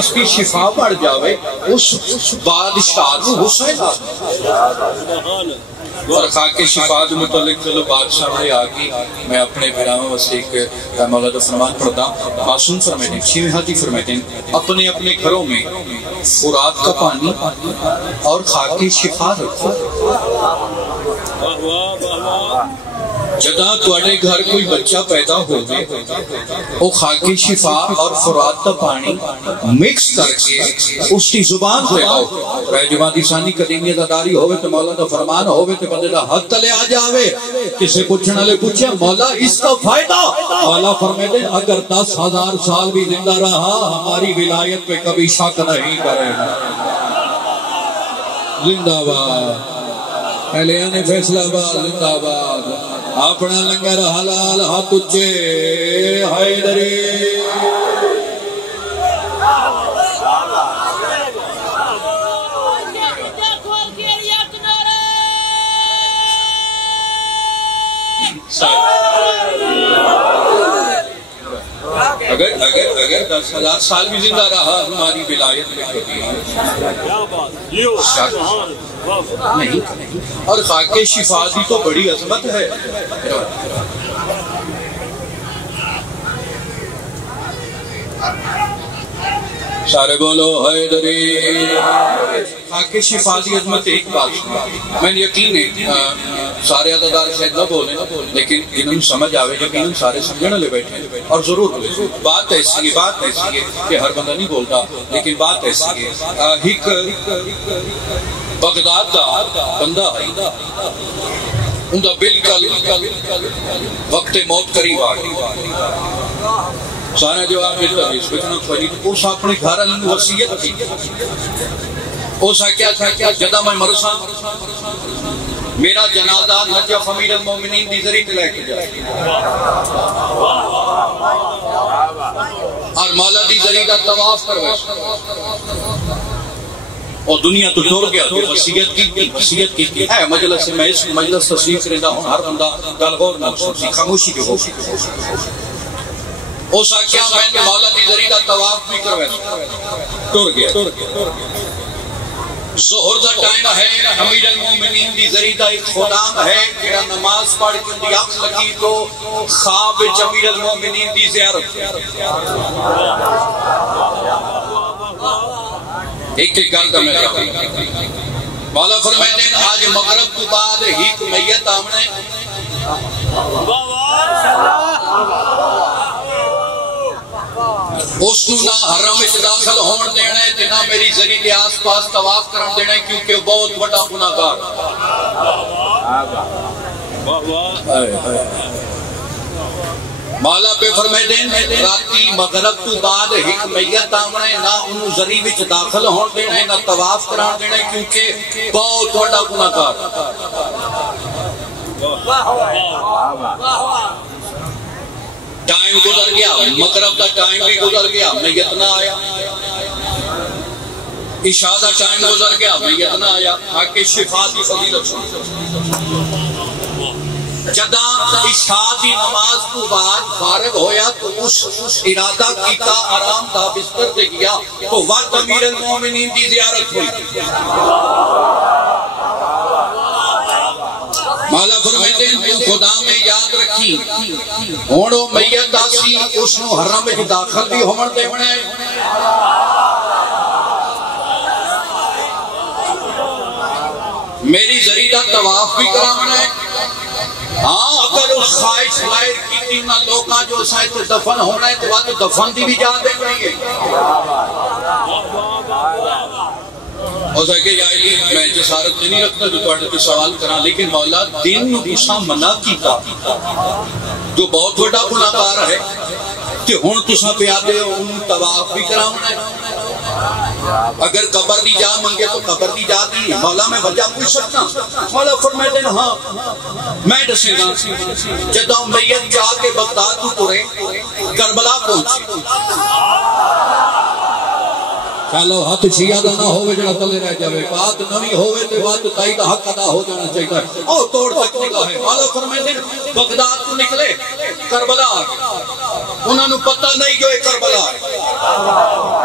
جس کی شفا بڑھ جاوے اس بادشاہ نو حسین اور خاک شفا جو متعلق چلو بادشاہ میں آگی میں اپنے بھراؤں وسیق مولا فرمان پڑھتا معصوم فرمائیں چھویں حدی فرمائیں اپنے اپنے گھروں میں فرات کا پانی اور خاک شفا رکھو جدہ تواڈے گھر کوئی بچہ پیدا ہوئے وہ خاکی شفا اور فرات کا پانی مکس کر کے اس کی زبان سے آؤ رہ جماعتی ثانی قدیمیت اداری ہوئے تو مولا دا فرمان ہوئے تو بندے دا حد تلے آ جاوے کسے پوچھنا لے پوچھے مولا اس کا فائدہ مولا فرمائے دے اگر 10,000 سال بھی زندہ رہا ہماری ولایت پہ کبھی شک نہیں کرے زندہ باد اہلیان فیصلہ باد زندہ باد اپنا لنگر حلال حق اچھے حیدری اگر 10,000 سال بھی زندہ رہا ہماری ولایت میں کبھی نہیں اور خاک شفا دی تو بڑی عظمت ہے سارے بولو حیدری خاک شفا دی عظمت ایک بات میں یقین ہے سارے عددار شاید نہ بولیں لیکن انہوں سمجھ آوے یقین سارے سمجھنے لے بیٹھے اور ضرور بولے بات ایسی ہے کہ ہر بندہ نہیں بولتا لیکن بات ایسی ہے ہک بغداد دا بندہ ہے ان دا بالکل وقت موت قریب آگئی سارا جواب دیتا ہے اس بچنا فرید اس اپنے گھر علم وسیعت کی اسا کیا تھا جدہ میں مرسا میرا جنازہ نجف امیر المومنین دی ذریعہ لے کے جائے اور مولا دی ذریعہ طواف کروے اور دنیا تو چھوڑ گیا تو وصیت کی ہے مجلس سے میں اس مجلس تصریف کرندہ ہوں ہر بندہ گل غور نہ سنسی خاموشی کے ہوشی اوسا کیا میں نے مولا دی ذریعہ طواف بھی کروے ٹور گیا ظہر دا ٹائم ہے امیر المومنین دی ذریعہ ایک خدام ہے جڑا نماز پڑھ کے دی آنکھ لگی تو خواب امیر المومنین دی زیارت ایک گل دا میں مولا فرمائے دیں آج مغرب تو بعد ہی میت آمنے اس کو نہ حرم اچ داخل ہون دینا ہے نہ میری ذریعے آس پاس طواف کرن دینا ہے کیونکہ وہ بہت بڑا گناہگار مولا پہ فرمائے دیں راتی مغرب تو بعد ایک میت آمنے نہ انہوں ذریعے وچ داخل ہون دینا ہے نہ طواف کرن دینا ہے کیونکہ بہت بڑا گناہگار ٹائم گزر گیا مغرب دا ٹائم بھی گزر گیا میت نہ آیا عشاء دا ٹائم گزر گیا میت نہ آیا آکے شفا دی فضیلت جدہ عشاء دی نماز کو بعد فارغ ہویا تو اس ارادہ کیتا آرام دا بستر دے گیا تو وقت امیر المومنین دی زیارت ہوئی مولا فرمائے دیں خدا میں یاد رکھی ہونو میت آسی اس نو حرم میں داخل بھی ہون دے بنے میری ذریعہ طواف بھی کرامنے ہاں اگر اس خواہش لائر کی تیمہ لوگاں جو سائت دفن ہونا ہے تو وقت دفن دی بھی جا دے بنی ہے اور کہ یا علی میں جسارت نہیں رکھتا جو توڑے پہ سوال کرا لیکن مولا دین نوسا منع کیتا جو بہت بڑا گناہگار ہے کہ ہون تسا پہ آتے ہو ان طواف بھی کراؤں اگر قبر دی جا منگے تو قبر دی جا دی مولا میں وجہ پوچھ سکتا مولا فرمائے دیں ہاں میں دسے گا جدہ میت جا کے بغداد تو پورے کربلا پہنچے چلو ہاتھ شیعہ دا نہ ہوئے جڑا تلے رہ جاوے بات نمی ہوئے تے بات تائی دا حق ادا ہو جانا چاہیے اور توڑ تک نکلا ہے مولا فرمائے دیں بغداد تو نکلے کربلا انہوں نے پتہ نہیں جو ایک کربلا ہے